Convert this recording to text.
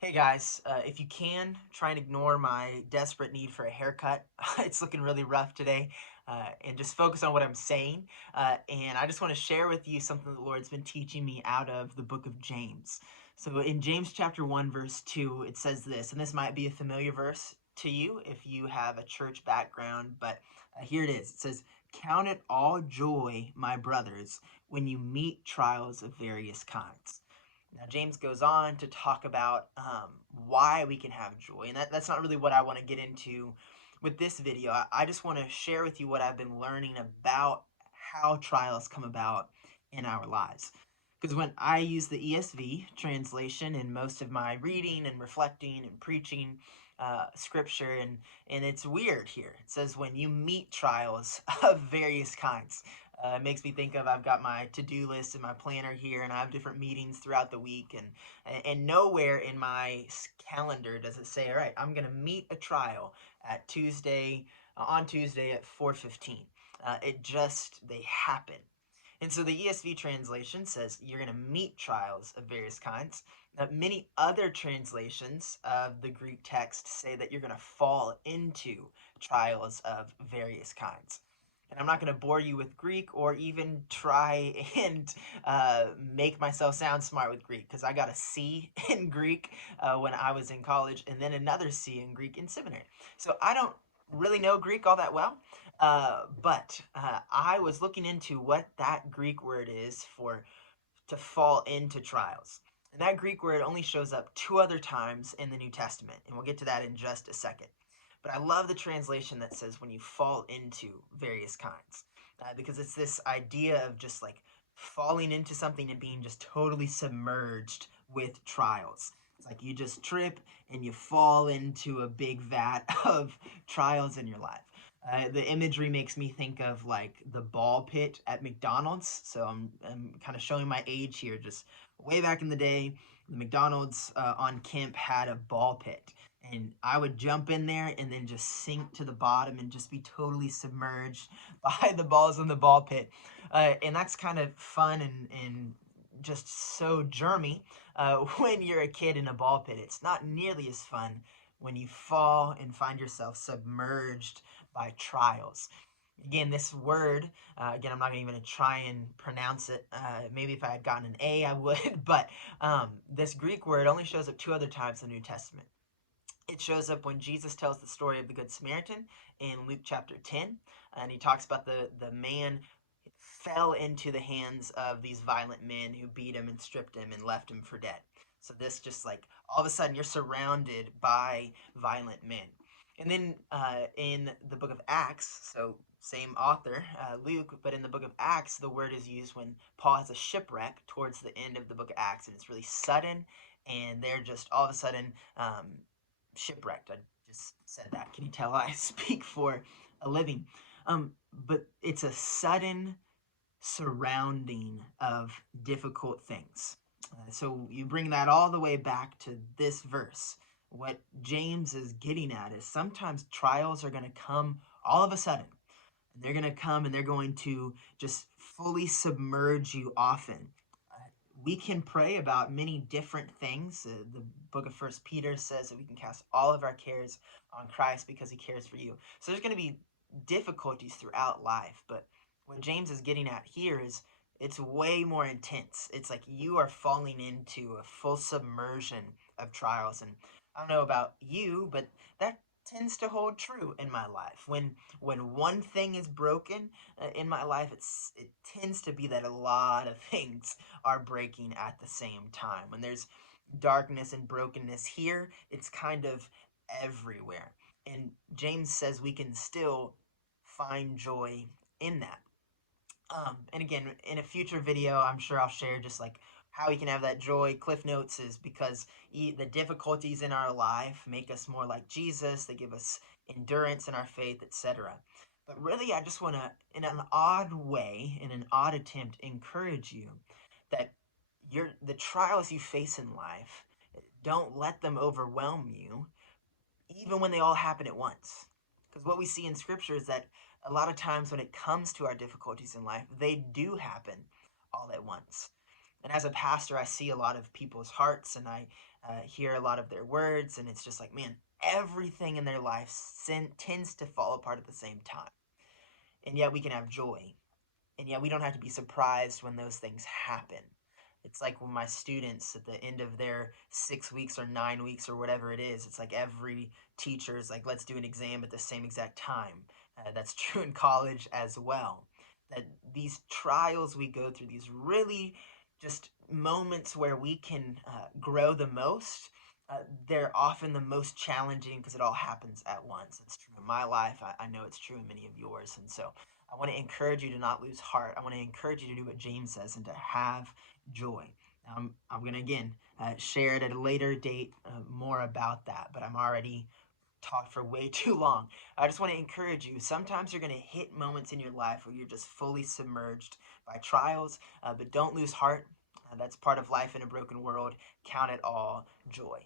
Hey guys, if you can, try and ignore my desperate need for a haircut. It's looking really rough today, and just focus on what I'm saying. And I just want to share with you something the Lord's been teaching me out of the book of James. So in James chapter 1, verse 2, it says this, and this might be a familiar verse to you if you have a church background, but here it is. It says, "Count it all joy, my brothers, when you meet trials of various kinds." Now, James goes on to talk about why we can have joy, and that's not really what I want to get into with this video. I just want to share with you what I've been learning about how trials come about in our lives. Because when I use the ESV translation in most of my reading and reflecting and preaching scripture, and it's weird here. It says, when you meet trials of various kinds. It makes me think of I've got my to-do list and my planner here, and I have different meetings throughout the week, and nowhere in my calendar does it say, all right, I'm gonna meet a trial at Tuesday on Tuesday at 4:15. It just they happen. And so the ESV translation says you're going to meet trials of various kinds. Many other translations of the Greek text say that you're going to fall into trials of various kinds. And I'm not going to bore you with Greek or even try and make myself sound smart with Greek, because I got a C in Greek when I was in college, and then another C in Greek in seminary. So I don't really know Greek all that well, but I was looking into what that Greek word is for to fall into trials. And that Greek word only shows up two other times in the New Testament, and we'll get to that in just a second. But I love the translation that says when you fall into various kinds, because it's this idea of just like falling into something and being just totally submerged with trials. It's like you just trip and you fall into a big vat of trials in your life. The imagery makes me think of like the ball pit at McDonald's. So I'm kind of showing my age here. Just way back in the day, the McDonald's on Kemp had a ball pit. And I would jump in there and then just sink to the bottom and just be totally submerged by the balls in the ball pit. And that's kind of fun and just so germy when you're a kid in a ball pit. It's not nearly as fun when you fall and find yourself submerged by trials. Again, this word, again, I'm not even going to try and pronounce it. Maybe if I had gotten an A, I would. But this Greek word only shows up two other times in the New Testament. It shows up when Jesus tells the story of the Good Samaritan in Luke chapter 10. And he talks about the man fell into the hands of these violent men who beat him and stripped him and left him for dead. So this just like all of a sudden you're surrounded by violent men. And then in the book of Acts, so same author, Luke, but in the book of Acts, the word is used when Paul has a shipwreck towards the end of the book of Acts, and it's really sudden, and they're just all of a sudden shipwrecked. I just said that. Can you tell I speak for a living? But it's a sudden surrounding of difficult things. So you bring that all the way back to this verse. What James is getting at is sometimes trials are going to come all of a sudden. And they're going to come and they're going to just fully submerge you often. We can pray about many different things. The book of First Peter says that we can cast all of our cares on Christ because he cares for you. So there's going to be difficulties throughout life, but what James is getting at here is it's way more intense. It's like you are falling into a full submersion of trials. And I don't know about you, but that tends to hold true in my life. When one thing is broken in my life, it tends to be that a lot of things are breaking at the same time. When there's darkness and brokenness here, it's kind of everywhere. And James says we can still find joy in that. And again, in a future video, I'm sure I'll share just like how we can have that joy. Cliff Notes is because the difficulties in our life make us more like Jesus. They give us endurance in our faith, etc. But really, I just want to, in an odd way, in an odd attempt, encourage you that the trials you face in life, don't let them overwhelm you, even when they all happen at once. Because what we see in Scripture is that a lot of times when it comes to our difficulties in life, they do happen all at once. And as a pastor, I see a lot of people's hearts, and hear a lot of their words, and it's just like, man, everything in their life tends to fall apart at the same time. And yet we can have joy. And yet we don't have to be surprised when those things happen. It's like when my students at the end of their 6 weeks or 9 weeks or whatever it is, it's like every teacher is like, let's do an exam at the same exact time. That's true in college as well. That these trials we go through, these really just moments where we can grow the most, they're often the most challenging because it all happens at once. It's true in my life. I know it's true in many of yours. And so I want to encourage you to not lose heart. I want to encourage you to do what James says and to have joy. I'm going to again share it at a later date more about that, but I'm already talked for way too long. I just want to encourage you. Sometimes you're going to hit moments in your life where you're just fully submerged by trials, but don't lose heart. That's part of life in a broken world. Count it all joy.